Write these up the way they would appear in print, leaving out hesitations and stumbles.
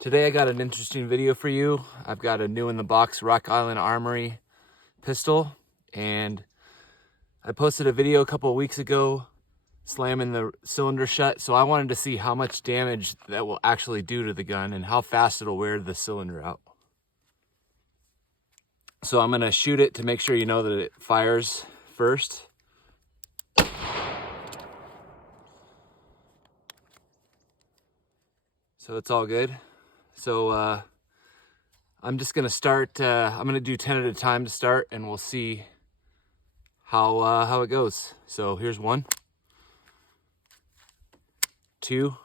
Today I got an interesting video for you. I've got a new in the box Rock Island Armory pistol, and I posted a video a couple of weeks ago slamming the cylinder shut, so I wanted to see how much damage that will actually do to the gun and how fast it'll wear the cylinder out. So I'm gonna shoot it to make sure you know that it fires first. So it's all good. So I'm just gonna start, I'm gonna do 10 at a time to start, and we'll see how it goes. So here's 1, 2, 3.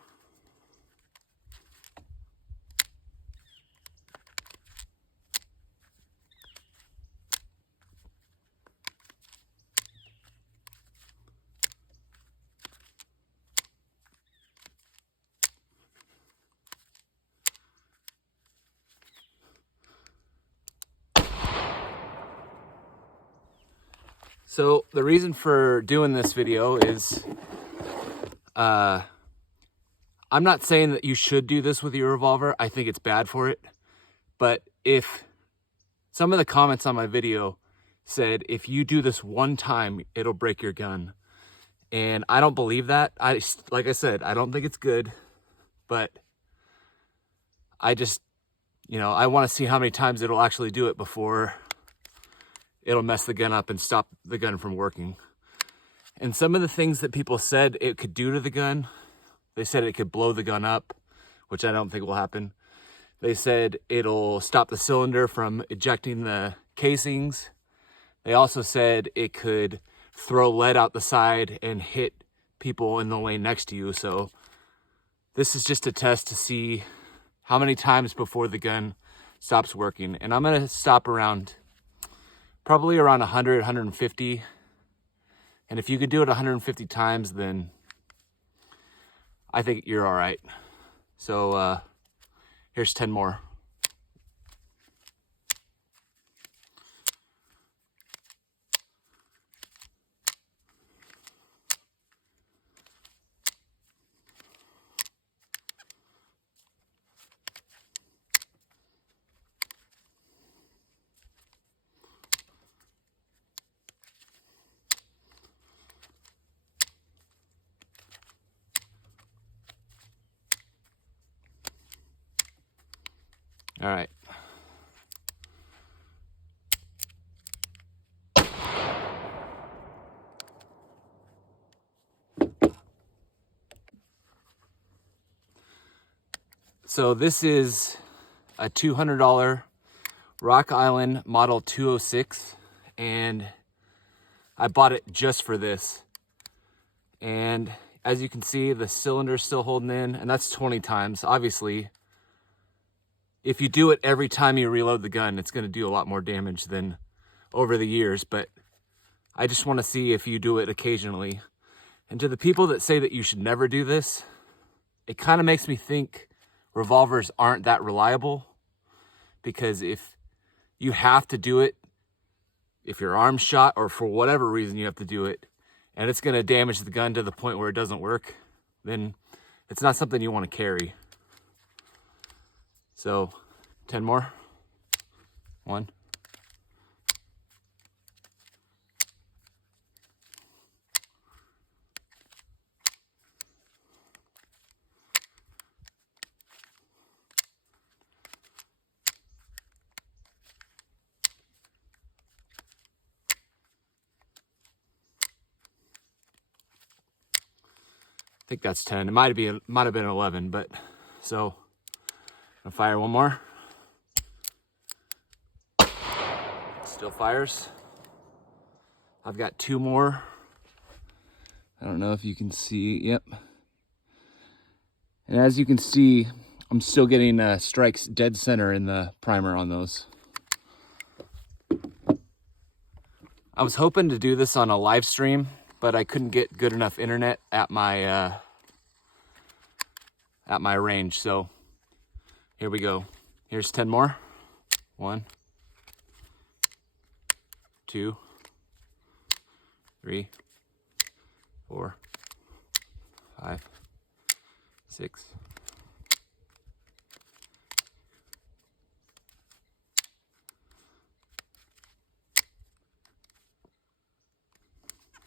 So the reason for doing this video is I'm not saying that you should do this with your revolver. I think it's bad for it. But if some of the comments on my video said, if you do this one time, it'll break your gun. And I don't believe that. Like I said, I don't think it's good, but I just, I want to see how many times it'll actually do it before it'll mess the gun up and stop the gun from working. And some of the things that people said it could do to the gun, they said it could blow the gun up, which I don't think will happen. They said it'll stop the cylinder from ejecting the casings. They also said it could throw lead out the side and hit people in the lane next to you. So this is just a test to see how many times before the gun stops working. And I'm gonna stop probably around 100, 150. And if you could do it 150 times, then I think you're all right. So here's 10 more. All right. So this is a $200 Rock Island Model 206, and I bought it just for this. And as you can see, the cylinder's still holding in, and that's 20 times. Obviously, if you do it every time you reload the gun, it's gonna do a lot more damage than over the years, but I just wanna see if you do it occasionally. And to the people that say that you should never do this, it kind of makes me think revolvers aren't that reliable, because if you have to do it, if your arm's shot or for whatever reason you have to do it, and it's gonna damage the gun to the point where it doesn't work, then it's not something you wanna carry. So 10 more. 1. I think that's 10. It might have been 11, but so I'll fire 1 more. Still fires. I've got 2 more. I don't know if you can see. Yep. And as you can see, I'm still getting strikes dead center in the primer on those. I was hoping to do this on a live stream, but I couldn't get good enough internet at my range. So here we go. Here's 10 more. 1, 2, 3, 4, 5, 6,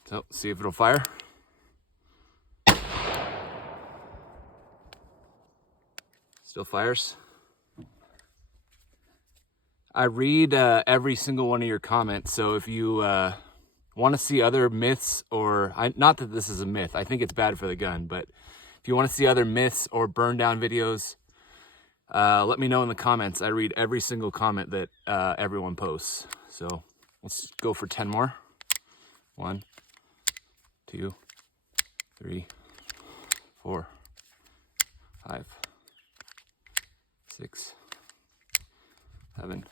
So, see if it'll fire. Still fires. I read every single one of your comments, so if you want to see other myths, or not that this is a myth, I think it's bad for the gun, but if you want to see other myths or burn down videos, let me know in the comments. I read every single comment that everyone posts. So let's go for 10 more. 1, 2, 3, 4, 5, 6, 7.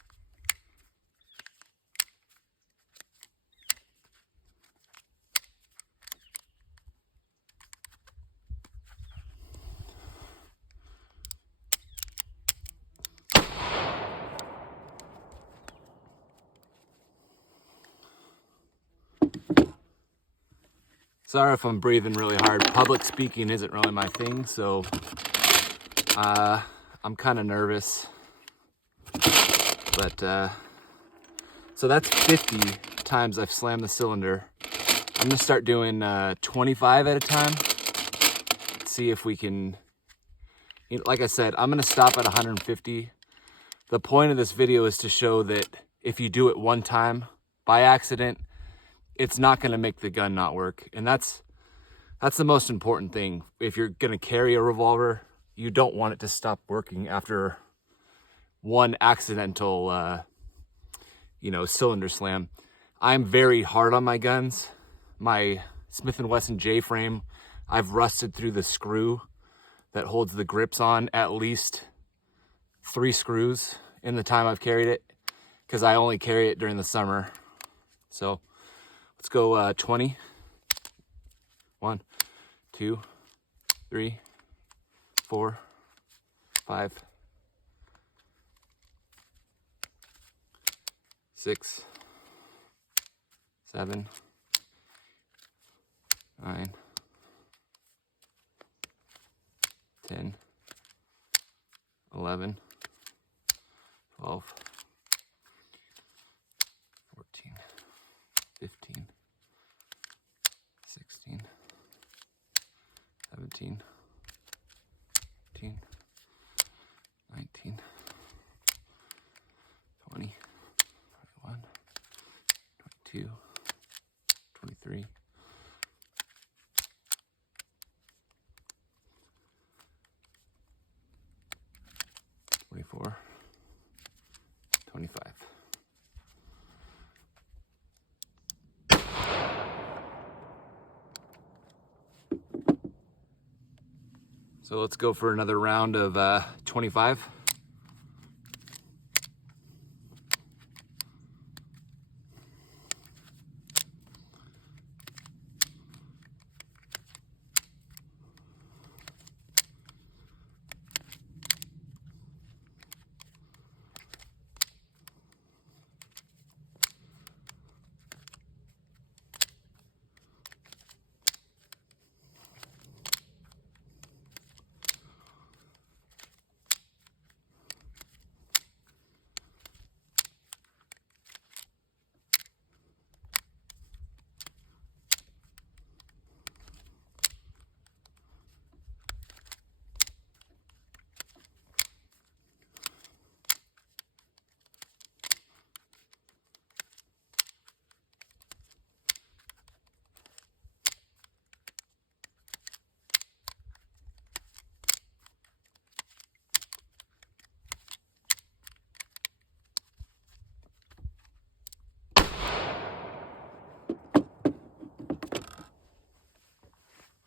Sorry if I'm breathing really hard. Public speaking isn't really my thing, so I'm kind of nervous. But so that's 50 times I've slammed the cylinder. I'm gonna start doing 25 at a time. See if we can, like I said, I'm gonna stop at 150. The point of this video is to show that if you do it one time by accident, it's not gonna make the gun not work. And that's the most important thing. If you're gonna carry a revolver, you don't want it to stop working after one accidental, cylinder slam. I'm very hard on my guns. My Smith & Wesson J-frame, I've rusted through the screw that holds the grips on at least 3 screws in the time I've carried it, because I only carry it during the summer. So let's go 20. 1, 2, 3, 4, 5, 6, 7, 9, 10, 11, 12, 14, 15, 16, 17, 18, 19, 20, 21, 22, 23, 24, 25. So let's go for another round of 25.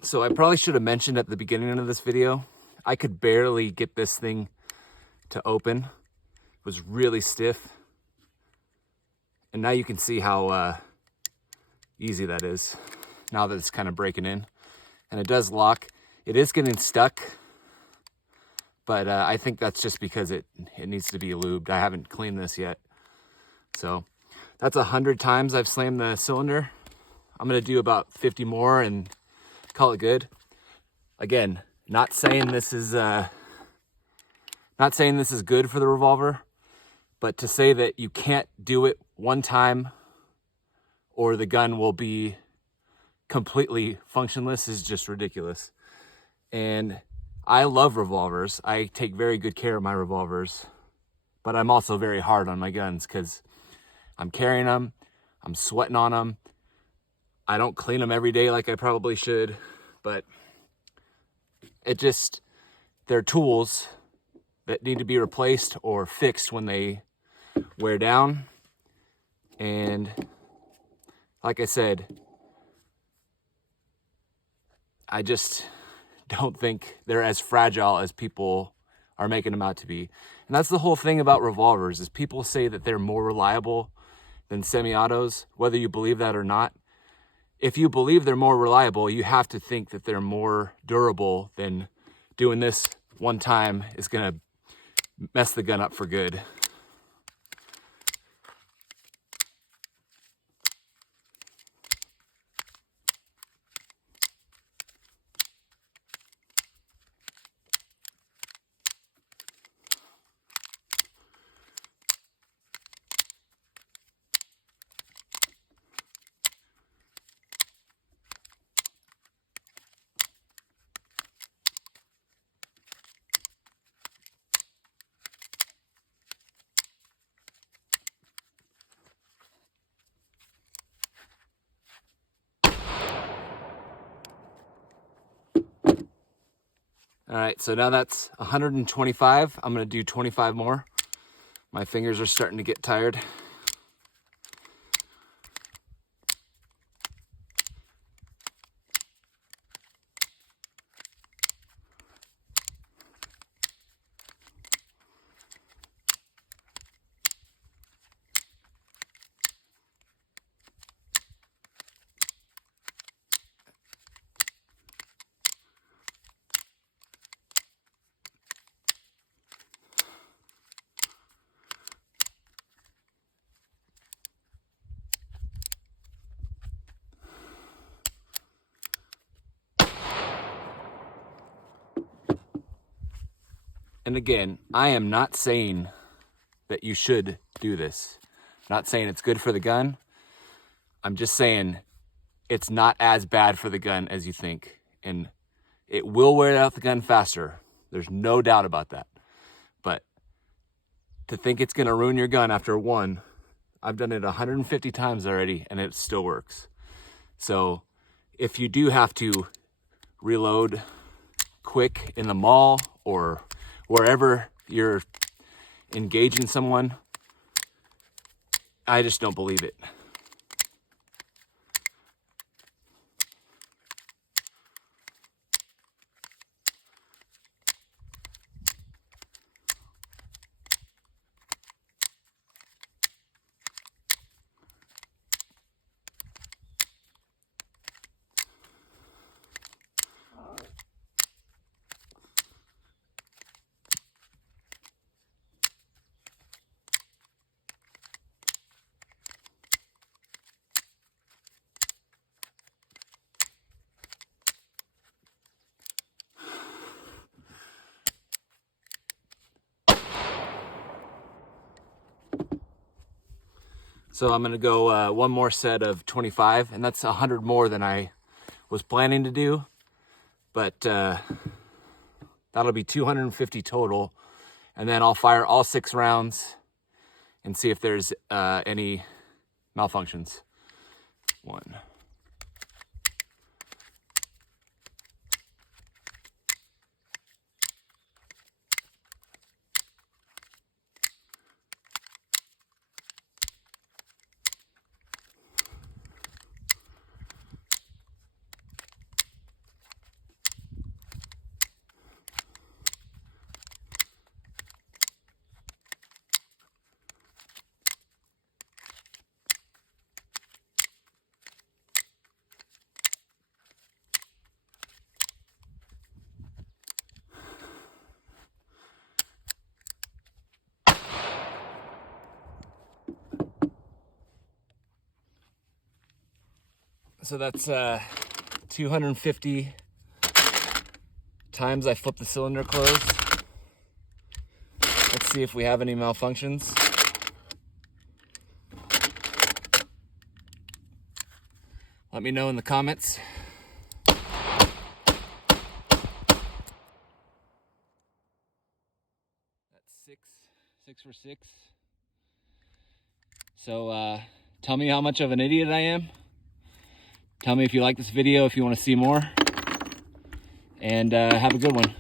So I probably should have mentioned at the beginning of this video, I could barely get this thing to open. It was really stiff. And now you can see how easy that is, now that it's kind of breaking in. And it does lock. It is getting stuck, but I think that's just because it needs to be lubed. I haven't cleaned this yet. So that's 100 times I've slammed the cylinder. I'm gonna do about 50 more and call it good. Again, not saying this is good for the Revolver, but to say that you can't do it one time or the gun will be completely functionless is just ridiculous. And I love revolvers. I take very good care of my revolvers, but I'm also very hard on my guns because I'm carrying them, I'm sweating on them. I don't clean them every day like I probably should, but they're tools that need to be replaced or fixed when they wear down. And like I said, I just don't think they're as fragile as people are making them out to be. And that's the whole thing about revolvers, is people say that they're more reliable than semi-autos, whether you believe that or not. If you believe they're more reliable, you have to think that they're more durable than doing this one time is gonna mess the gun up for good. All right, so now that's 125. I'm gonna do 25 more. My fingers are starting to get tired. And again, I am not saying that you should do this. I'm not saying it's good for the gun. I'm just saying it's not as bad for the gun as you think. And it will wear out the gun faster. There's no doubt about that. But to think it's gonna ruin your gun after one, I've done it 150 times already and it still works. So if you do have to reload quick in the mall or wherever you're engaging someone, I just don't believe it. So I'm gonna go one more set of 25, and that's 100 more than I was planning to do, but that'll be 250 total. And then I'll fire all 6 rounds and see if there's any malfunctions. 1. So that's 250 times I flip the cylinder closed. Let's see if we have any malfunctions. Let me know in the comments. That's six for six. So tell me how much of an idiot I am. Tell me if you like this video, if you want to see more. And have a good one.